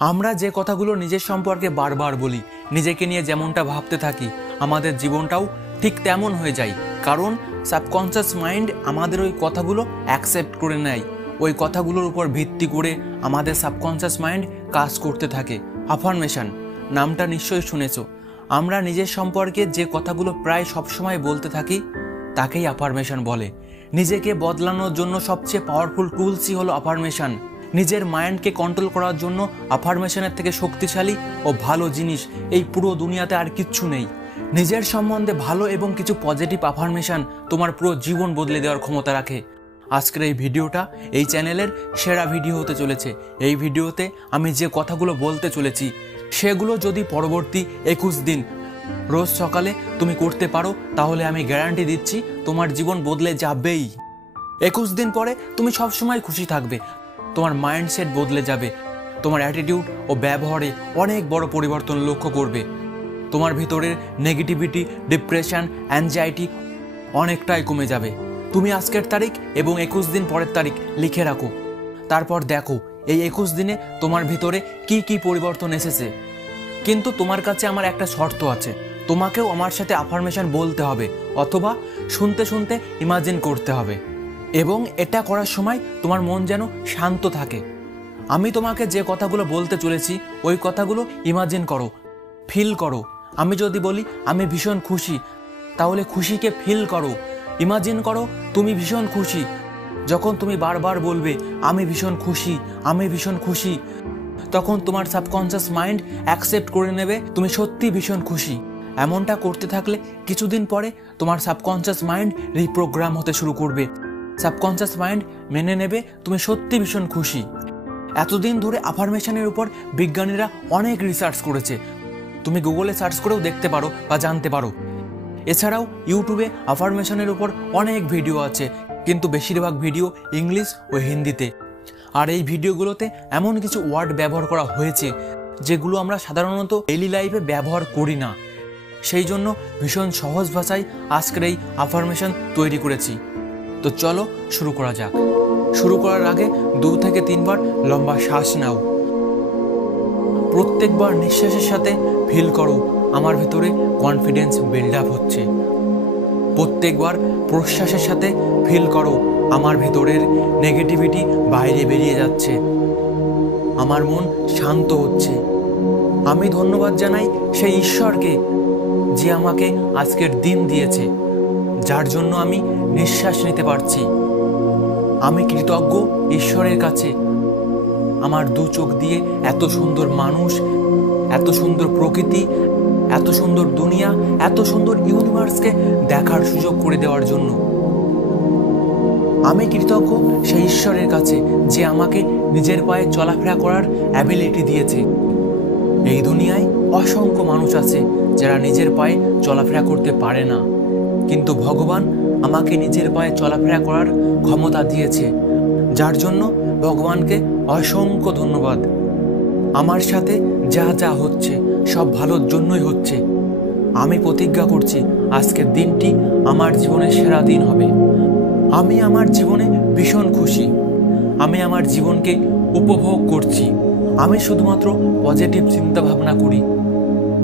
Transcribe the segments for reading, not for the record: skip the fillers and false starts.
আমরা যে কথাগুলো নিজের সম্পর্কে বারবার বলি, নিজেকে নিয়ে যেমনটা ভাবতে থাকি, আমাদের জীবনটাও ঠিক তেমন হয়ে যায়। কারণ সাবকনশিয়াস মাইন্ড আমাদের ওই কথাগুলো অ্যাকসেপ্ট করে নেয়। ওই কথাগুলোর উপর ভিত্তি করে আমাদের সাবকনশিয়াস মাইন্ড কাজ করতে থাকে। আফার্মেশন নামটা নিশ্চয়ই শুনেছো। আমরা নিজের সম্পর্কে যে কথাগুলো প্রায় সবসময় বলতে থাকি তাকেই আফার্মেশন বলে। নিজেকে বদলানোর জন্য সবচেয়ে পাওয়ারফুল টুলসই হলো আফার্মেশন। নিজের মাইন্ডকে কন্ট্রোল করার জন্য আফার্মেশনের থেকে শক্তিশালী ও ভালো জিনিস এই পুরো দুনিয়াতে আর কিচ্ছু নেই। নিজের সম্বন্ধে ভালো এবং কিছু পজিটিভ আফার্মেশন তোমার পুরো জীবন বদলে দেওয়ার ক্ষমতা রাখে। আজকের এই ভিডিওটা এই চ্যানেলের সেরা ভিডিও হতে চলেছে। এই ভিডিওতে আমি যে কথাগুলো বলতে চলেছি সেগুলো যদি পরবর্তী 21 দিন রোজ সকালে তুমি করতে পারো, তাহলে আমি গ্যারান্টি দিচ্ছি তোমার জীবন বদলে যাবেই। 21 দিন পরে তুমি সবসময় খুশি থাকবে, তোমার মাইন্ডসেট বদলে যাবে, তোমার অ্যাটিটিউড ও ব্যবহারে অনেক বড় পরিবর্তন লক্ষ্য করবে। তোমার ভিতরের নেগেটিভিটি, ডিপ্রেশন, অ্যাংজাইটি অনেকটাই কমে যাবে। তুমি আজকের তারিখ এবং 21 দিন পরের তারিখ লিখে রাখো, তারপর দেখো এই 21 দিনে তোমার ভিতরে কি কি পরিবর্তন এসেছে। কিন্তু তোমার কাছে আমার একটা শর্ত আছে, তোমাকেও আমার সাথে আফার্মেশন বলতে হবে অথবা শুনতে শুনতে ইমাজিন করতে হবে। এবং এটা করার সময় তোমার মন যেন শান্ত থাকে। আমি তোমাকে যে কথাগুলো বলতে চলেছি ওই কথাগুলো ইমাজিন করো, ফিল করো। আমি যদি বলি আমি ভীষণ খুশি, তাহলে খুশিকে ফিল করো, ইমাজিন করো তুমি ভীষণ খুশি। যখন তুমি বারবার বলবে আমি ভীষণ খুশি, আমি ভীষণ খুশি, তখন তোমার সাবকনশিয়াস মাইন্ড অ্যাকসেপ্ট করে নেবে তুমি সত্যি ভীষণ খুশি। এমনটা করতে থাকলে কিছুদিন পরে তোমার সাবকনশিয়াস মাইন্ড রিপ্রোগ্রাম হতে শুরু করবে। সাবকনশিয়াস মাইন্ড মেনে নেবে তুমি সত্যি ভীষণ খুশি। এতদিন ধরে আফার্মেশনের উপর বিজ্ঞানীরা অনেক রিসার্চ করেছে, তুমি গুগলে সার্চ করেও দেখতে পারো বা জানতে পারো। এছাড়াও ইউটিউবে আফার্মেশনের উপর অনেক ভিডিও আছে, কিন্তু বেশিরভাগ ভিডিও ইংলিশ ও হিন্দিতে। আর এই ভিডিওগুলোতে এমন কিছু ওয়ার্ড ব্যবহার করা হয়েছে যেগুলো আমরা সাধারণত ডেইলি লাইফে ব্যবহার করি না। সেই জন্য ভীষণ সহজ ভাষায় আজকের এই আফার্মেশন তৈরি করেছি। তো চলো শুরু করা যাক। শুরু করার আগে 2 থেকে 3 বার লম্বা শ্বাস নাও। প্রত্যেকবার নিঃশ্বাসের সাথে ফিল করো আমার ভিতরে কনফিডেন্স বিল্ড আপ হচ্ছে। প্রত্যেকবার প্রশ্বাসের সাথে ফিল করো আমার ভিতরের নেগেটিভিটি বাইরে বেরিয়ে যাচ্ছে, আমার মন শান্ত হচ্ছে। আমি ধন্যবাদ জানাই সেই ঈশ্বরকে যে আমাকে আজকের দিন দিয়েছে, যার জন্য আমি নিঃশ্বাস নিতে পারছি। আমি কৃতজ্ঞ ঈশ্বরের কাছে আমার 2 চোখ দিয়ে এত সুন্দর মানুষ, এত সুন্দর প্রকৃতি, এত সুন্দর দুনিয়া, এত সুন্দর ইউনিভার্সকে দেখার সুযোগ করে দেওয়ার জন্য। আমি কৃতজ্ঞ সেই ঈশ্বরের কাছে যে আমাকে নিজের পায়ে চলাফেরা করার অ্যাবিলিটি দিয়েছে। এই দুনিয়ায় অসংখ্য মানুষ আছে যারা নিজের পায়ে চলাফেরা করতে পারে না, কিন্তু ভগবান আমাকে নিজের পায়ে চলাফেরা করার ক্ষমতা দিয়েছে, যার জন্য ভগবানকে অসংখ্য ধন্যবাদ। আমার সাথে যা যা হচ্ছে সব ভালোর জন্যই হচ্ছে। আমি প্রতিজ্ঞা করছি আজকের দিনটি আমার জীবনের সেরা দিন হবে। আমি আমার জীবনে ভীষণ খুশি। আমি আমার জীবনকে উপভোগ করছি। আমি শুধুমাত্র পজিটিভ চিন্তা ভাবনা করি।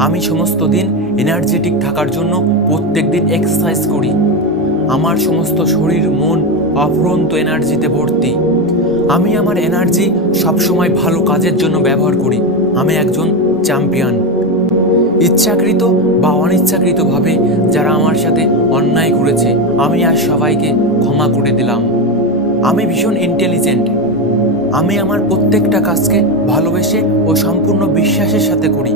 আমি সমস্ত দিন এনার্জেটিক থাকার জন্য প্রত্যেক দিন এক্সারসাইজ করি। আমার সমস্ত শরীর মন অফুরন্ত এনার্জিতে ভর্তি। আমি আমার এনার্জি সবসময় ভালো কাজের জন্য ব্যবহার করি। আমি একজন চ্যাম্পিয়ন। ইচ্ছাকৃত বা অনিচ্ছাকৃতভাবে যারা আমার সাথে অন্যায় করেছে আমি আজ সবাইকে ক্ষমা করে দিলাম। আমি ভীষণ ইন্টেলিজেন্ট। আমি আমার প্রত্যেকটা কাজকে ভালোবেসে ও সম্পূর্ণ বিশ্বাসের সাথে করি।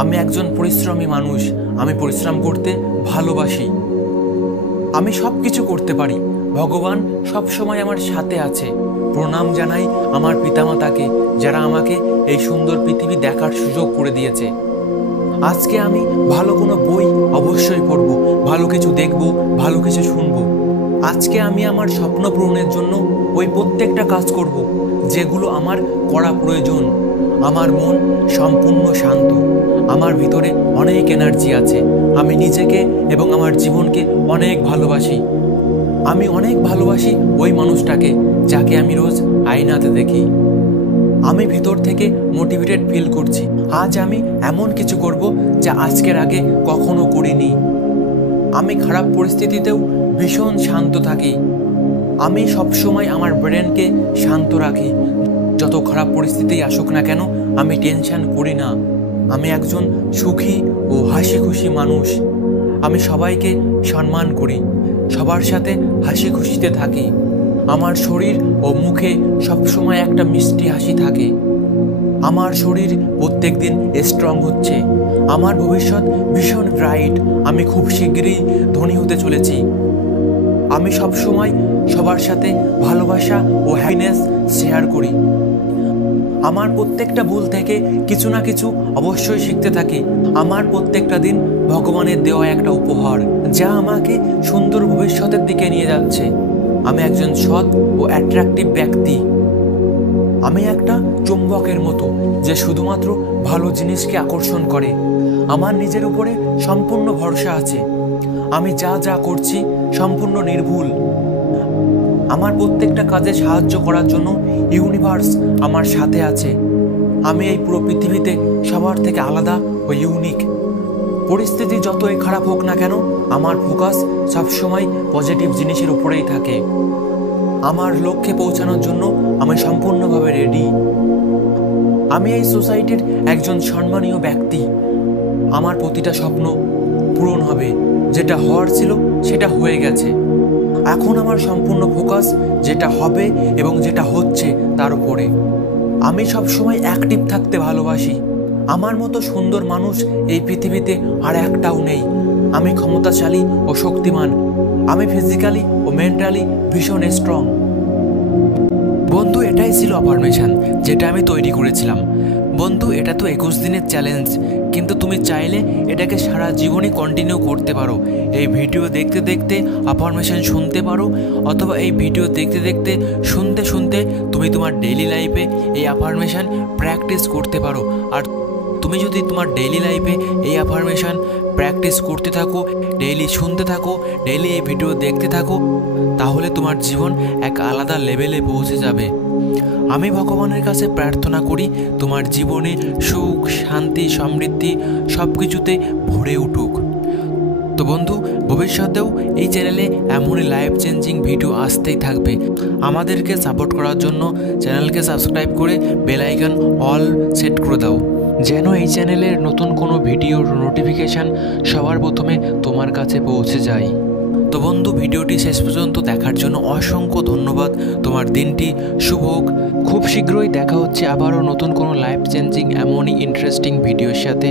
আমি একজন পরিশ্রমী মানুষ। আমি পরিশ্রম করতে ভালোবাসি। আমি সব কিছু করতে পারি। ভগবান সবসময় আমার সাথে আছে। প্রণাম জানাই আমার পিতামাতাকে যারা আমাকে এই সুন্দর পৃথিবী দেখার সুযোগ করে দিয়েছে। আজকে আমি ভালো কোনো বই অবশ্যই পড়ব, ভালো কিছু দেখব, ভালো কিছু শুনব। আজকে আমি আমার স্বপ্ন পূরণের জন্য ওই প্রত্যেকটা কাজ করব যেগুলো আমার করা প্রয়োজন। আমার মন সম্পূর্ণ শান্ত। আমার ভিতরে অনেক এনার্জি আছে। আমি নিজেকে এবং আমার জীবনকে অনেক ভালোবাসি। আমি অনেক ভালোবাসি ওই মানুষটাকে যাকে আমি রোজ আয়নাতে দেখি। আমি ভেতর থেকে মোটিভেটেড ফিল করছি। আজ আমি এমন কিছু করব যা আজকের আগে কখনো করিনি। আমি খারাপ পরিস্থিতিতেও ভীষণ শান্ত থাকি। আমি সবসময় আমার ব্রেনকে শান্ত রাখি। যত খারাপ পরিস্থিতি আসুক না কেন আমি টেনশন করি না। আমি একজন সুখী ও হাসি খুশি মানুষ। আমি সবাইকে সম্মান করি, সবার সাথে হাসি খুশিতে থাকি। আমার শরীর ও মুখে সবসময় একটা মিষ্টি হাসি থাকে। আমার শরীর প্রত্যেক দিন স্ট্রং হচ্ছে। আমার ভবিষ্যৎ ভীষণ ব্রাইট। আমি খুব শীঘ্রই ধনী হতে চলেছি। আমি সবসময় সবার সাথে ভালোবাসা ও হ্যাপিনেস শেয়ার করি। আমার প্রত্যেকটা ভুল থেকে কিছু না কিছু অবশ্যই শিখতে থাকি। আমার প্রত্যেকটা দিন ভগবানের দেওয়া একটা উপহার, যা আমাকে সুন্দর ভবিষ্যতের দিকে নিয়ে যাচ্ছে। আমি একজন সৎ ও অ্যাট্রাকটিভ ব্যক্তি। আমি একটা চুম্বকের মতো যে শুধুমাত্র ভালো জিনিসকে আকর্ষণ করে। আমার নিজের উপরে সম্পূর্ণ ভরসা আছে। আমি যা যা করছি সম্পূর্ণ নির্ভুল। আমার প্রত্যেকটা কাজে সাহায্য করার জন্য ইউনিভার্স আমার সাথে আছে। আমি এই পুরো পৃথিবীতে সবার থেকে আলাদা ও ইউনিক। পরিস্থিতি যতই খারাপ হোক না কেন আমার ফোকাস সবসময় পজিটিভ জিনিসের উপরেই থাকে। আমার লক্ষ্যে পৌঁছানোর জন্য আমি সম্পূর্ণভাবে রেডি। আমি এই সোসাইটির একজন সম্মানীয় ব্যক্তি। আমার প্রতিটা স্বপ্ন পূরণ হবে। যেটা হওয়ার ছিল সেটা হয়ে গেছে। এখন আমার সম্পূর্ণ ফোকাস যেটা হবে এবং যেটা হচ্ছে তার উপরে। আমি সবসময় অ্যাক্টিভ থাকতে ভালোবাসি। আমার মতো সুন্দর মানুষ এই পৃথিবীতে আর একটাও নেই। আমি ক্ষমতাশালী ও শক্তিমান। আমি ফিজিক্যালি ও মেন্টালি ভীষণ স্ট্রং। বন্ধু, এটাই ছিল অ্যাফার্মেশন যেটা আমি তৈরি করেছিলাম। বন্ধু, এটা তো 21 দিনের চ্যালেঞ্জ, কিন্তু তুমি চাইলে এটাকে সারা জীবনই কন্টিনিউ করতে পারো। এই ভিডিও দেখতে দেখতে অ্যাফার্মেশন শুনতে পারো, অথবা এই ভিডিও দেখতে দেখতে শুনতে শুনতে তুমি তোমার ডেইলি লাইফে এই অ্যাফার্মেশন প্র্যাকটিস করতে পারো। আর তুমি যদি তোমার ডেইলি লাইফে এই অ্যাফার্মেশন প্র্যাকটিস করতে থাকো, ডেইলি শুনতে থাকো, ডেইলি এই ভিডিও দেখতে থাকো, তাহলে তোমার জীবন এক আলাদা লেভেলে পৌঁছে যাবে। আমি ভগবানের কাছে প্রার্থনা করি তোমার জীবনে সুখ, শান্তি, সমৃদ্ধি সব কিছুতে ভরে উঠুক। তো বন্ধু, ভবিষ্যতেও এই চ্যানেলে এমনই লাইফ চেঞ্জিং ভিডিও আসতেই থাকবে। আমাদেরকে সাপোর্ট করার জন্য চ্যানেলকে সাবস্ক্রাইব করে বেল আইকন অল সেট করে দাও, যেন এই চ্যানেলের নতুন কোনো ভিডিওর নোটিফিকেশান সবার প্রথমে তোমার কাছে পৌঁছে যায়। তো বন্ধু, ভিডিওটি শেষ পর্যন্ত দেখার জন্য অসংখ্য ধন্যবাদ। তোমার দিনটি শুভ হোক। খুব শীঘ্রই দেখা হচ্ছে আবারও নতুন কোনো লাইফ চেঞ্জিং এমনই ইন্টারেস্টিং ভিডিওর সাথে।